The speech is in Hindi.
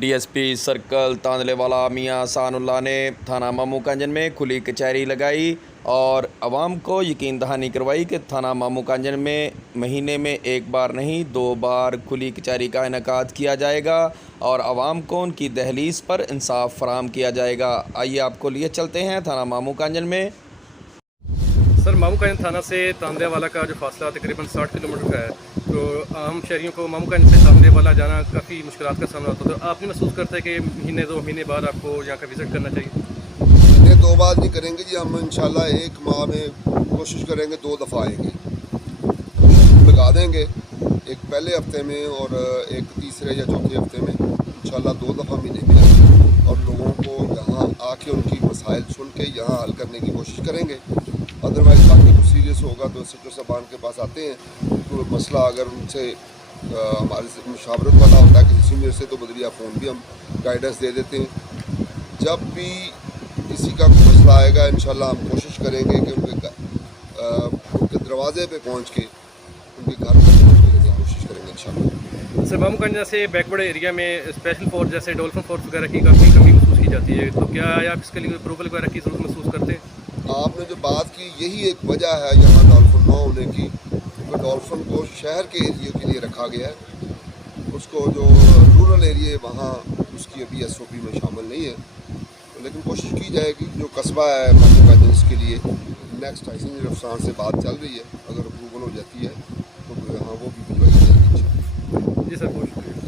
डीएसपी सर्कल तांदलेवाला मियां सानुल्लाह ने थाना मामूकांजन में खुली कचहरी लगाई और आवाम को यकीन दहानी करवाई कि थाना मामूकांजन में महीने में एक बार नहीं 2 बार खुली कचहरी का इनेकाद किया जाएगा और आवाम को उनकी दहलीज पर इंसाफ फराहम किया जाएगा। आइए आपको लिए चलते हैं थाना मामूकांजन में। सर, मामूकांजन थाना से तांदलेवाला का जो फासला तकरीबन 60 किलोमीटर का है, तो आम शहरियों को मामूकांजन से तांदलेवाला जाना काफ़ी मुश्किलात का सामना होता है। तो आप नहीं महसूस करते हैं कि महीने 2 महीने बाद आपको यहाँ का विज़िट करना चाहिए? महीने 2 बार नहीं करेंगे जी, हम इंशाल्लाह 1 माह में कोशिश करेंगे 2 दफ़ा आएंगे। लगा देंगे, एक पहले हफ्ते में और एक तीसरे या चौथे हफ्ते में इंशाल्लाह 2 दफ़ा महीने में आएंगे और लोगों को यहाँ आके उनकी मसाइल सुन के यहाँ हल करने की कोशिश करेंगे। अदरवाइज़ बाकी कुछ सीरियस होगा तो SHO साहबान के पास आते हैं, तो मसला अगर उनसे हमारे से मुशावरत वाला होता है किसी सीनियर से, तो बदरिया फ़ोन भी हम गाइडेंस दे देते हैं। जब भी किसी का मसला आएगा इंशाल्लाह हम कोशिश करेंगे कि उनके दरवाजे पे पहुंच के उनके घर पर पहुंचने की कोशिश करेंगे इंशाल्लाह। सर, मामूकांजन से बैकवर्ड एरिया में स्पेशल फोर्स जैसे डॉल्फिन फोर्स वगैरह की काफ़ी कमी महसूस की जाती है, तो क्या आप इसके लिए अप्रूवल वगैरह की ज़रूरत महसूस करते हैं? आपने जो बात की यही एक वजह है यहाँ डॉल्फिन न होने की, क्योंकि डॉल्फिन को शहर के एरिया के लिए रखा गया है, उसको जो रूरल एरिया वहाँ उसकी अभी SOP में शामिल नहीं है। लेकिन कोशिश की जाएगी, जो कस्बा है मामूकांजन इसके लिए नेक्स्ट इंजीनियर अफसरान से बात चल रही है, अगर अप्रूवल हो जाती है तो यहाँ वो भी भिजवाई जाएगी। जी सर, बहुत शुक्रिया।